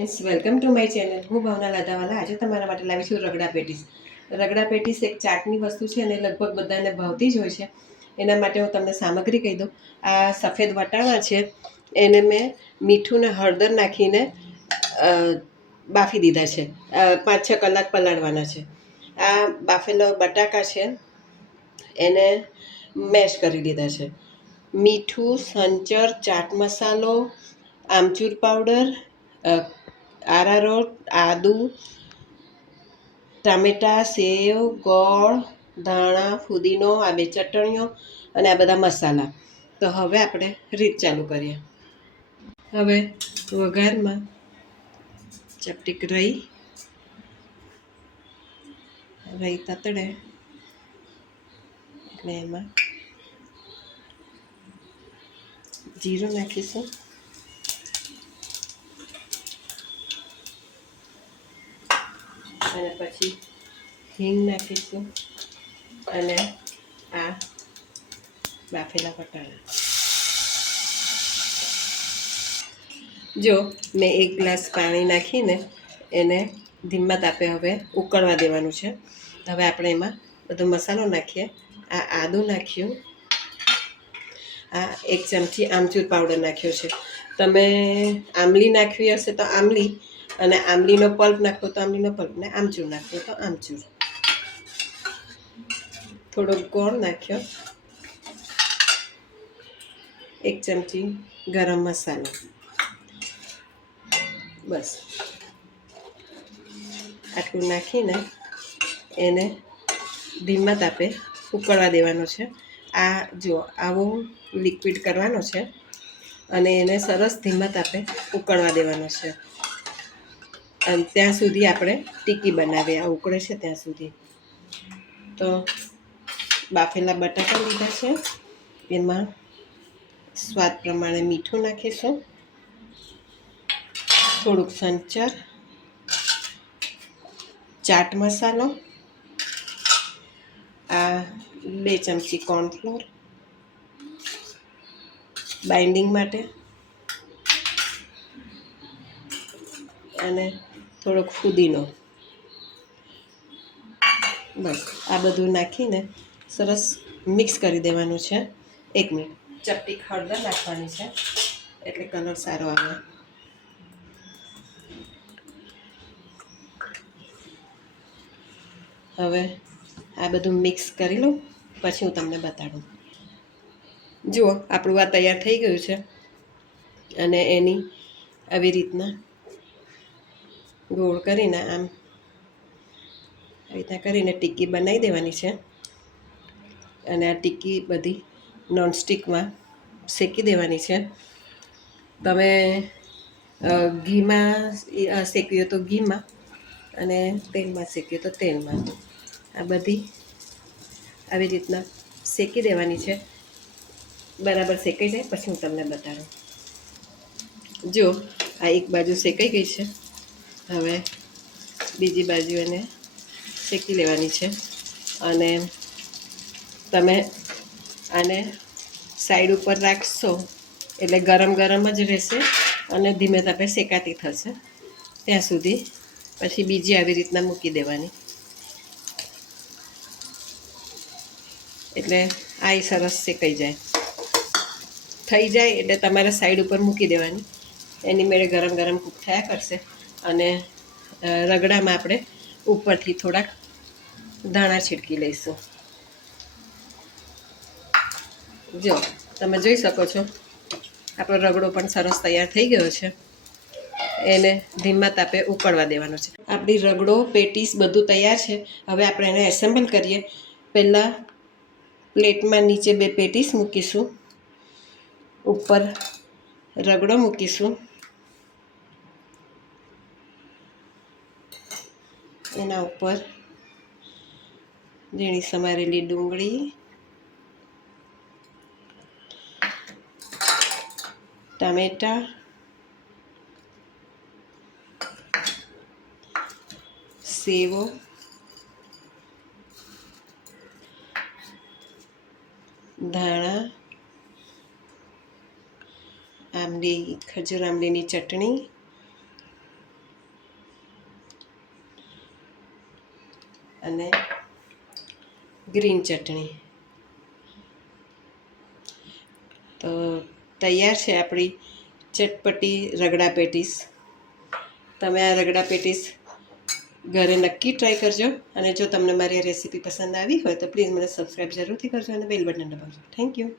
Friends, welcome to my channel. હું ભાવના લાધાવાલા. આજે તમારા માટે લાવી છું રગડા પેટીસ. રગડા પેટીસ એક ચાટની વસ્તુ છે અને લગભગ બધાને ભાવતી જ હોય છે. એના માટે હું તમને સામગ્રી કહી દઉં. આ સફેદ વટાણા છે, એને મેં મીઠું ને હળદર નાખીને બાફી દીધા છે. 5-6 કલાક પલાળવાના છે. આ બાફેલો બટાકા છે, એને મેશ કરી દીધા છે. મીઠું, સંચર, ચાટ મસાલો, આમચૂર પાવડર, આરારોટ, આદુ, ટામેટાં, સેવ, ગોળ, ધાણા, ફુદીનો, આ 2 ચટણીઓ અને આ બધા મસાલા. તો હવે આપણે રીત ચાલુ કરીએ. હવે વઘારમાં ચપટીક રહી તતડે એટલે એમાં જીરું નાખીશું, અને પછી હિંગ નાખીશું, અને આ બાફેલા વટાણા. જો મેં 1 ગ્લાસ પાણી નાખીને એને ધીમા તાપે હવે ઉકળવા દેવાનું છે. હવે આપણે એમાં બધો મસાલો નાખીએ. આ આદું નાખ્યું, આ 1 ચમચી આમચૂર પાવડર નાખ્યો છે. તમે આમલી નાખવી હશે તો આમલી, અને આમલીનો પલ્પ નાખવો તો આમલીનો પલ્પ, ને આમચૂર નાખવો તો આમચૂર. થોડો ગોળ નાખ્યો, 1 ચમચી ગરમ મસાલો. બસ આટલું નાખીને એને ધીમા તાપે ઉકળવા દેવાનો છે. આ જો આવો લિક્વિડ કરવાનો છે અને એને સરસ ધીમા તાપે ઉકળવા દેવાનો છે. અને ત્યાં સુધી આપણે ટીકી બનાવીએ, આ ઉકળે છે ત્યાં સુધી. તો બાફેલા બટાકા લીધા છે, એમાં સ્વાદ પ્રમાણે મીઠું નાખીશું, થોડુંક સંચર, ચાટ મસાલો, આ 2 ચમચી કોર્નફ્લોર બાઇન્ડિંગ માટે, અને થોડોક ફુદીનો. બસ આ બધું નાખીને સરસ મિક્સ કરી દેવાનું છે. 1 મિનિટ. ચપટીક હળદર નાખવાની છે એટલે કલર સારો આવે. હવે આ બધું મિક્સ કરી લઉં, પછી હું તમને બતાડું. જુઓ આપણું આ તૈયાર થઈ ગયું છે, અને એની આવી રીતના ગોળ કરીને આમ આવી રીતના કરીને ટિક્કી બનાવી દેવાની છે. અને આ ટિક્કી બધી નોનસ્ટિકમાં શેકી દેવાની છે. તમે ઘીમાં શેકવી હોય તો ઘીમાં, અને તેલમાં શેકીએ તો તેલમાં. આ બધી આવી રીતના શેકી દેવાની છે. બરાબર શેકાઈ જાય પછી હું તમને બતાડું. જો આ એક બાજુ શેકાઈ ગઈ છે, હવે બીજી બાજુ એને શેકી લેવાની છે. અને તમે આને સાઈડ ઉપર રાખશો એટલે ગરમ ગરમ જ રહેશે, અને ધીમે તાપે શેકાતી થશે ત્યાં સુધી. પછી બીજી આવી રીતના મૂકી દેવાની, એટલે આ સરસ શેકાઈ જાય. થઈ જાય એટલે તમારે સાઈડ ઉપર મૂકી દેવાની, એની મેળે ગરમ ગરમ કૂક થયા કરશે. અને રગડામાં આપણે ઉપરથી થોડાક ધાણા છીટકી લઈશું. જો તમે જોઈ શકો છો આપણો રગડો પણ સરસ તૈયાર થઈ ગયો છે. એને ધીમા તાપે ઉકળવા દેવાનો છે. આપણી રગડો, પેટીસ બધું તૈયાર છે. હવે આપણે એને એસેમ્બલ કરીએ. પહેલાં પ્લેટમાં નીચે 2 પેટીસ મૂકીશું, ઉપર રગડો મૂકીશું, એના ઉપર ઝીણી સમારેલી ડુંગળી, ટામેટાં, સેવો, ધાણા, આંબલી, ખજૂર આંબલીની ચટણી, અને ગ્રીન ચટણી. તો તૈયાર છે આપણી ચટપટી રગડા પેટીસ. તમે આ રગડા પેટીસ ઘરે નક્કી ટ્રાય કરજો. અને જો તમને મારી આ રેસીપી પસંદ આવી હોય તો પ્લીઝ મને સબસ્ક્રાઈબ જરૂરથી કરજો અને બેલ બટન દબાવજો. Thank you.